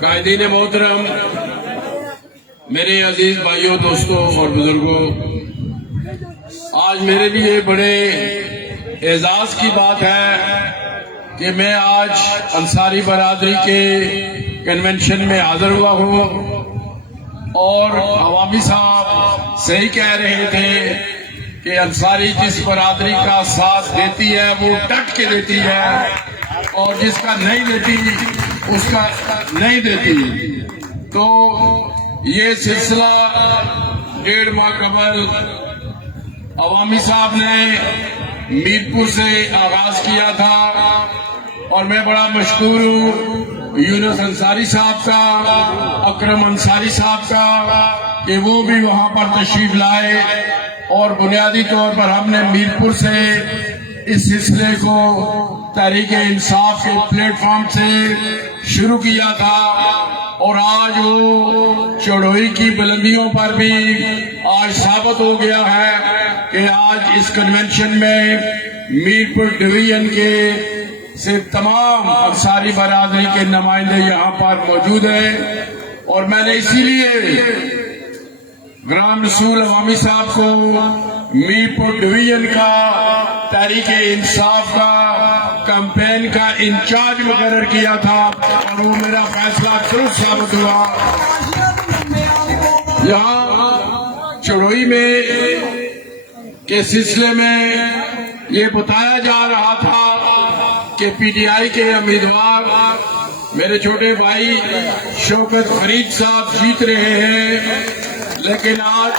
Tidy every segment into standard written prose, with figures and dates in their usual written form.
قائدین محترم، میرے عزیز بھائیوں، دوستوں اور بزرگوں، آج میرے لیے بڑے اعزاز کی بات ہے کہ میں آج انصاری برادری کے کنونشن میں حاضر ہوا ہوں، اور عوامی صاحب صحیح کہہ رہے تھے کہ انصاری جس برادری کا ساتھ دیتی ہے وہ ڈٹ کے دیتی ہے، اور جس کا نہیں دیتی اس کا نہیں دیتی۔ تو یہ سلسلہ 1.5 ماہ قبل عوامی صاحب نے میرپور سے آغاز کیا تھا، اور میں بڑا مشکور ہوں یونس انصاری صاحب کا، اکرم انصاری صاحب کا، کہ وہ بھی وہاں پر تشریف لائے، اور بنیادی طور پر ہم نے میرپور سے اس سلسلے کو تحریک انصاف کے پلیٹ فارم سے شروع کیا تھا، اور آج وہ چڑھوئی کی بلندیوں پر بھی آج ثابت ہو گیا ہے کہ آج اس کنونشن میں میرپور ڈویژن کے سے تمام انصاری برادری کے نمائندے یہاں پر موجود ہیں، اور میں نے اسی لیے گرام رسول عوامی صاحب کو میرپور ڈویژن کا تحریک انصاف کا کمپین کا انچارج مقرر کیا تھا، اور وہ میرا فیصلہ درست ثابت ہوا۔ یہاں چڑھوئی میں کے سلسلے میں یہ بتایا جا رہا تھا کہ پی ٹی آئی کے امیدوار میرے چھوٹے بھائی شوکت فرید صاحب جیت رہے ہیں، لیکن آج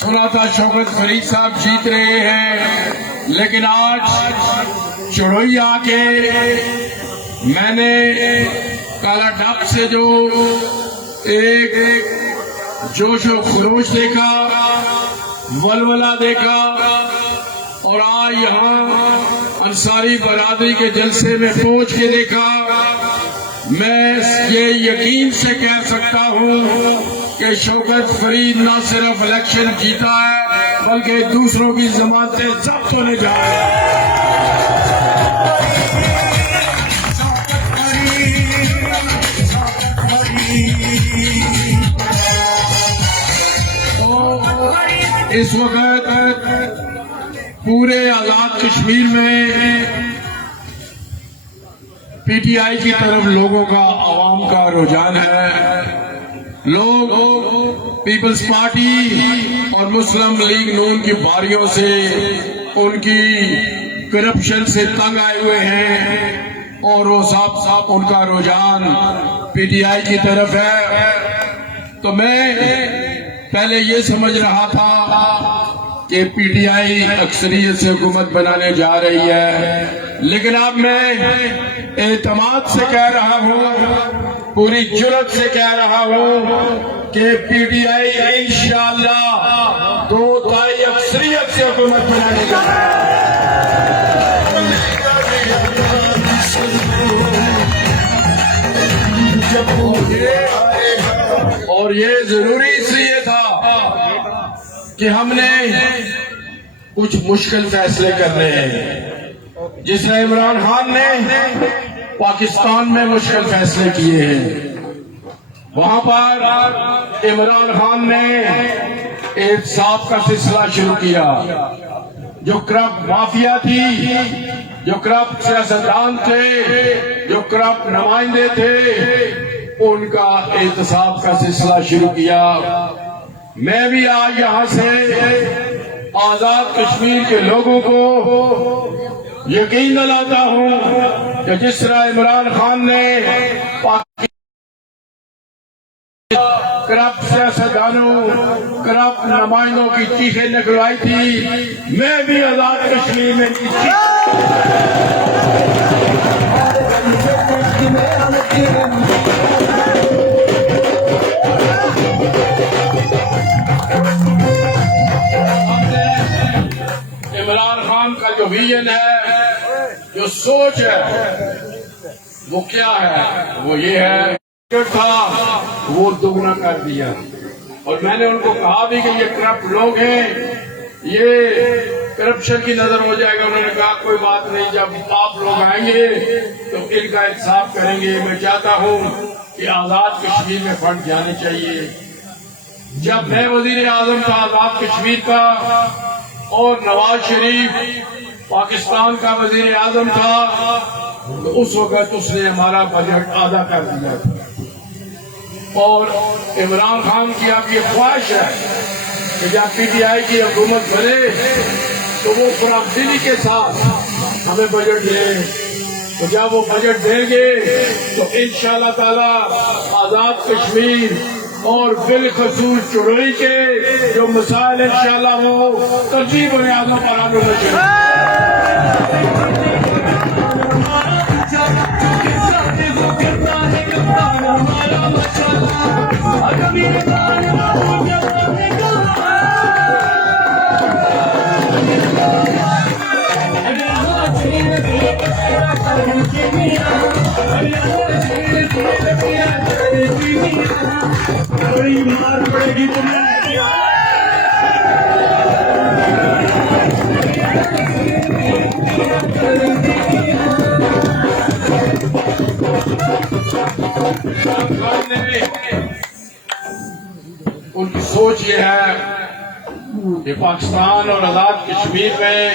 سنا تھا شوکت فرید صاحب جیت رہے ہیں، لیکن آج چڑھوئی آ کے میں نے کالا ڈاک سے جو ایک جوش و خروش دیکھا، ولولہ دیکھا، اور آج یہاں انصاری برادری کے جلسے میں پہنچ کے دیکھا، میں یہ یقین سے کہہ سکتا ہوں کہ شوکت فرید نہ صرف الیکشن جیتا ہے بلکہ دوسروں کی ضمانتیں ضبط ہونے جا رہی ہیں۔ اس وقت پورے آزاد کشمیر میں پی ٹی آئی کی طرف لوگوں کا، عوام کا رجحان ہے۔ لوگ پیپلز پارٹی اور مسلم لیگ نون کی باریوں سے، ان کی کرپشن سے تنگ آئے ہوئے ہیں، اور وہ صاحب ان کا رجحان پی ٹی آئی کی طرف ہے۔ تو میں پہلے یہ سمجھ رہا تھا کہ پی ٹی آئی اکثریت سے حکومت بنانے جا رہی ہے، لیکن اب میں اعتماد سے کہہ رہا ہوں، پوری جرات سے کہہ رہا ہوں کہ پی ٹی آئی انشاءاللہ 2/3 اکثریت سے حکومت بنانے جا رہی ہے۔ اور یہ ضروری اس لیے تھا کہ ہم نے کچھ مشکل فیصلے کرنے ہیں، جس طرح عمران خان نے پاکستان میں مشکل فیصلے کیے ہیں۔ وہاں پر عمران خان نے احتساب کا سلسلہ شروع کیا، جو کرپٹ مافیا تھی، جو کرپٹ سیاستدان تھے، جو کرپٹ نمائندے تھے، ان کا احتساب کا سلسلہ شروع کیا۔ میں بھی آج یہاں سے آزاد کشمیر کے لوگوں کو یقین دلاتا ہوں کہ جس طرح عمران خان نے کرپٹ سیاستدانوں، کرپٹ نمائندوں کی چیخیں نکلوائی تھی، میں بھی آزاد کشمیر میں عمران خان کا جو ویژن ہے، جو سوچ ہے، وہ کیا ہے؟ وہ یہ ہے تھا وہ دگنا کر دیا، اور میں نے ان کو کہا بھی کہ یہ کرپٹ لوگ ہیں، یہ کرپشن کی نظر ہو جائے گا. انہوں نے کہا کوئی بات نہیں, جب آپ لوگ آئیں گے تو ان کا انصاف کریں گے. میں چاہتا ہوں کہ آزاد کشمیر میں فنڈ جانے چاہیے. جب میں وزیر اعظم تھا آزاد کشمیر کا اور نواز شریف پاکستان کا وزیر اعظم تھا تو اس وقت اس نے ہمارا بجٹ آدھا کر دیا تھا. اور عمران خان کی اب یہ خواہش ہے کہ جب پی ٹی آئی کی حکومت بنے تو وہ فراخ دلی کے ساتھ ہمیں بجٹ دیں. تو جب وہ بجٹ دیں گے تو انشاءاللہ تعالی آزاد کشمیر اور بالخصوص چڑوئی کے جو مسائل انشاءاللہ وہ ترجیح بنیادوں پر حل ہونا چاہیے. مار پڑے گی تمہیں. ان کی سوچ یہ ہے کہ پاکستان اور آزاد کشمیر میں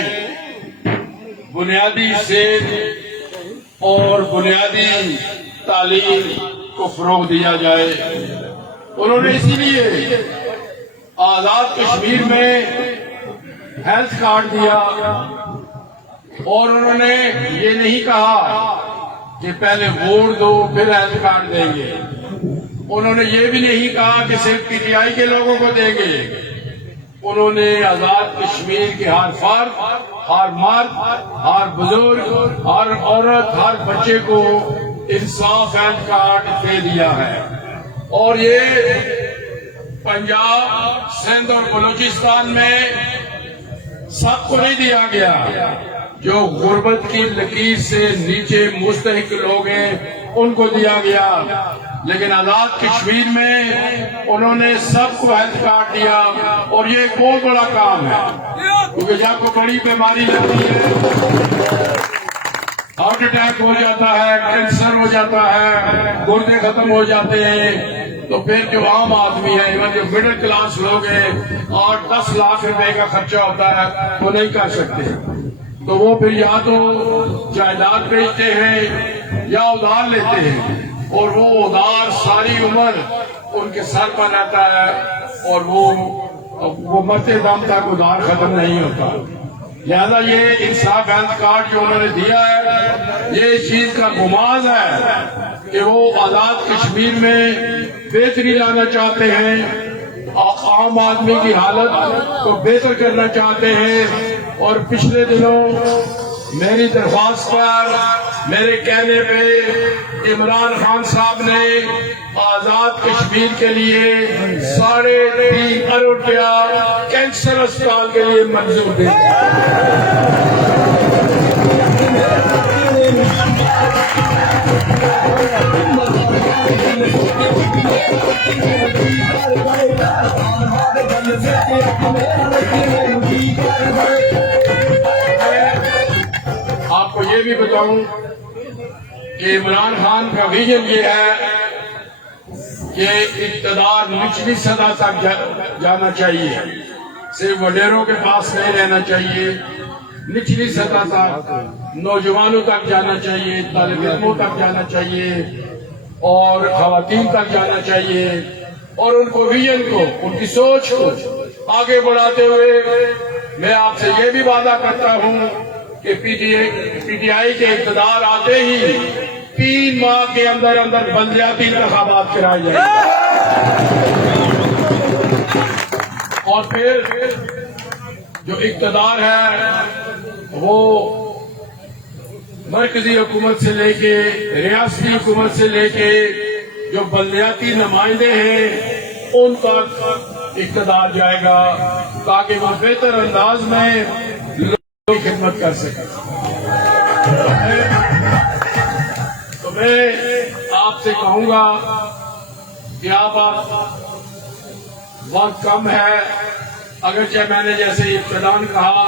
بنیادی صحت اور بنیادی تعلیم کو فروغ دیا جائے. انہوں نے اسی لیے آزاد کشمیر میں ہیلتھ کارڈ دیا اور انہوں نے یہ نہیں کہا کہ پہلے ووٹ دو پھر ہیلتھ کارڈ دیں گے. انہوں نے یہ بھی نہیں کہا کہ صرف پی ٹی آئی کے لوگوں کو دیں گے. انہوں نے آزاد کشمیر کے ہر فرد, ہر مرد, ہر بزرگ, ہر عورت, ہر بچے کو انصاف ہیلتھ کارڈ دے دیا ہے. اور یہ پنجاب, سندھ اور بلوچستان میں سب کو نہیں دیا گیا. جو غربت کی لکیر سے نیچے مستحق لوگ ہیں ان کو دیا گیا. لیکن آزاد کشمیر میں انہوں نے سب کو ہیلتھ کارڈ دیا. اور یہ ایک بہت بڑا کام ہے کیونکہ جب کوئی بڑی بیماری لگتی ہے, ہارٹ اٹیک ہو جاتا ہے, کینسر ہو جاتا ہے, گردے ختم ہو جاتے ہیں, تو پھر جو عام آدمی ہے, ایون جو مڈل کلاس لوگ ہیں, 8-10 لاکھ روپے کا خرچہ ہوتا ہے وہ نہیں کر سکتے. تو وہ پھر یا تو جائیداد بیچتے ہیں یا ادھار لیتے ہیں, اور وہ ادھار ساری عمر ان کے سر پر رہتا ہے اور وہ مرتے دم تک ادھار ختم نہیں ہوتا. لہذا یہ انصاف ہیلتھ کارڈ جو انہوں نے دیا ہے یہ اس چیز کا گماز ہے کہ وہ آزاد کشمیر میں بہتری لانا چاہتے ہیں, عام آدمی کی حالت کو بہتر کرنا چاہتے ہیں. اور پچھلے دنوں میری درخواست پر, میرے کہنے پہ عمران خان صاحب نے آزاد کشمیر کے لیے 3.5 ارب روپیہ کینسر اسپتال کے لیے منظور دے دیا. آپ کو یہ بھی بتاؤں کہ عمران خان کا ویژن یہ ہے کہ اقتدار نچلی سطح تک جانا چاہیے, صرف وڈیروں کے پاس نہیں رہنا چاہیے, نچلی سطح تک نوجوانوں تک جانا چاہیے, طالب علموں تک جانا چاہیے اور خواتین تک جانا چاہیے. اور ان کو ویژن کو, ان کی سوچ کو آگے بڑھاتے ہوئے میں آپ سے یہ بھی وعدہ کرتا ہوں کہ پی ٹی آئی کے اقتدار آتے ہی 3 ماہ کے اندر بلدیاتی انتخابات کرائے جائیں گے. اور پھر جو اقتدار ہے وہ مرکزی حکومت سے لے کے ریاستی حکومت سے لے کے جو بلدیاتی نمائندے ہیں ان تک اقتدار جائے گا تاکہ وہ بہتر انداز میں لوگوں کی خدمت کر سکیں. تو میں آپ سے کہوں گا کہ آپ وقت کم ہے, اگرچہ میں نے جیسے ابتداً کہا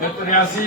83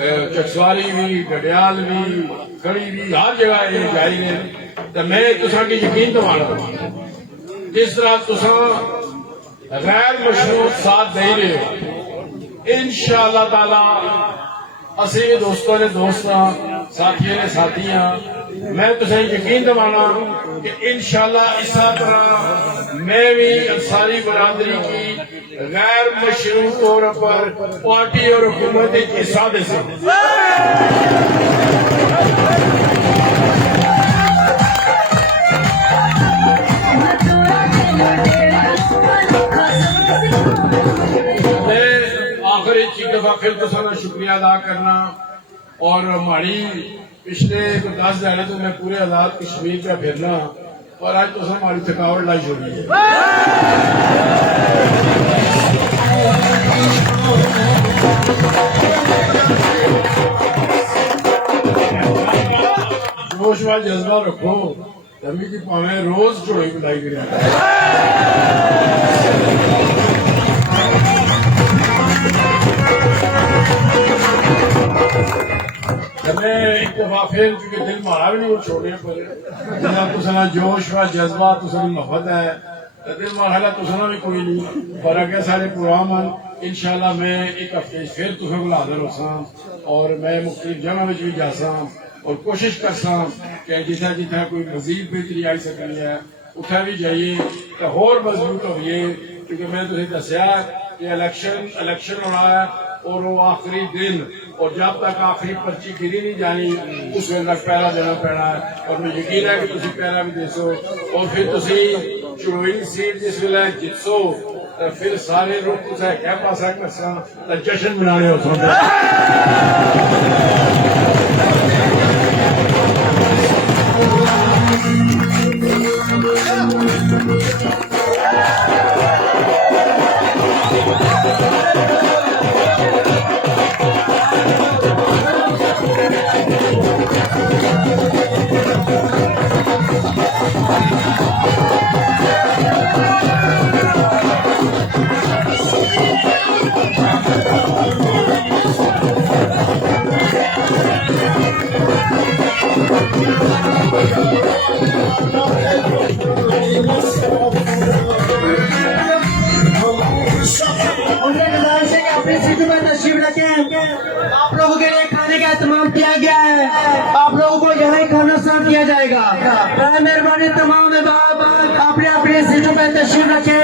چکسواری بھی گڈیال بھی کڑی بھی ہر جگہ یہ جائی نے تو میں تساں کی یقین دوانا جس طرح تساں غیر مشروط ساتھ دے رہے ہو انشاءاللہ تعالی اسی بھی دوستوں نے دوستاں ساتھیوں نے ساتھیاں میں تساں یقین دوانا کہ انشاءاللہ اسی طرح میں بھی انصاری برادری کی غیر مشروع طور پر پارٹی اور حکومت کی حصہ دے سکوں میں آخری ایک دفعہ پھر تو سارا شکریہ ادا کرنا اور ہماری پچھلے 10 دن تو میں پورے آزاد کشمیر کا پھرنا اور آج تو ہماری تھکاوٹ لائی چھوڑی ہے جوش و جذبہ رکھو تبھی کہ پاویں روز چوڑی بلائی کرے میں ایک دفعہ پھر کیونکہ دل مارا بھی نہیں وہ چھوڑنے پڑے جہاں تسنا جوش و جذبہ تسنی محبت ہے دل مارا تسنا بھی کوئی نہیں فرق ہے سارے پروگرام ہیں انشاءاللہ میں ایک ہفتے پھر تسیں کو حاضر ہو سا اور میں مختلف جگہ میں بھی جا سا اور کوشش کر سا کہ جتنا جتنا کوئی مزید بہتری آئی سکتی ہے اتنا بھی جائیے تو اور مضبوط ہوئیے کیونکہ میں تمہیں دسیا کہ الیکشن ہو رہا ہے اور وہ آخری دن اور جب تک آخری پرچی گری نہیں جانی اس وقت تک پہلا دینا پینا ہے اور میں یقین ہے کہ تسی پہلا بھی دے سو اور پھر تسی چڑوئی سیٹ جس ویلے جتسو پھر سارے لوگ تسے کیا پاسا کرسا جشن منانے ہو سو آپ لوگوں کے لیے کھانے کا اہتمام کیا گیا ہے آپ لوگوں کو یہاں کھانا سرو کیا جائے گا برائے مہربانی تمام احباب اپنے اپنے سیٹوں پہ تشریف رکھیں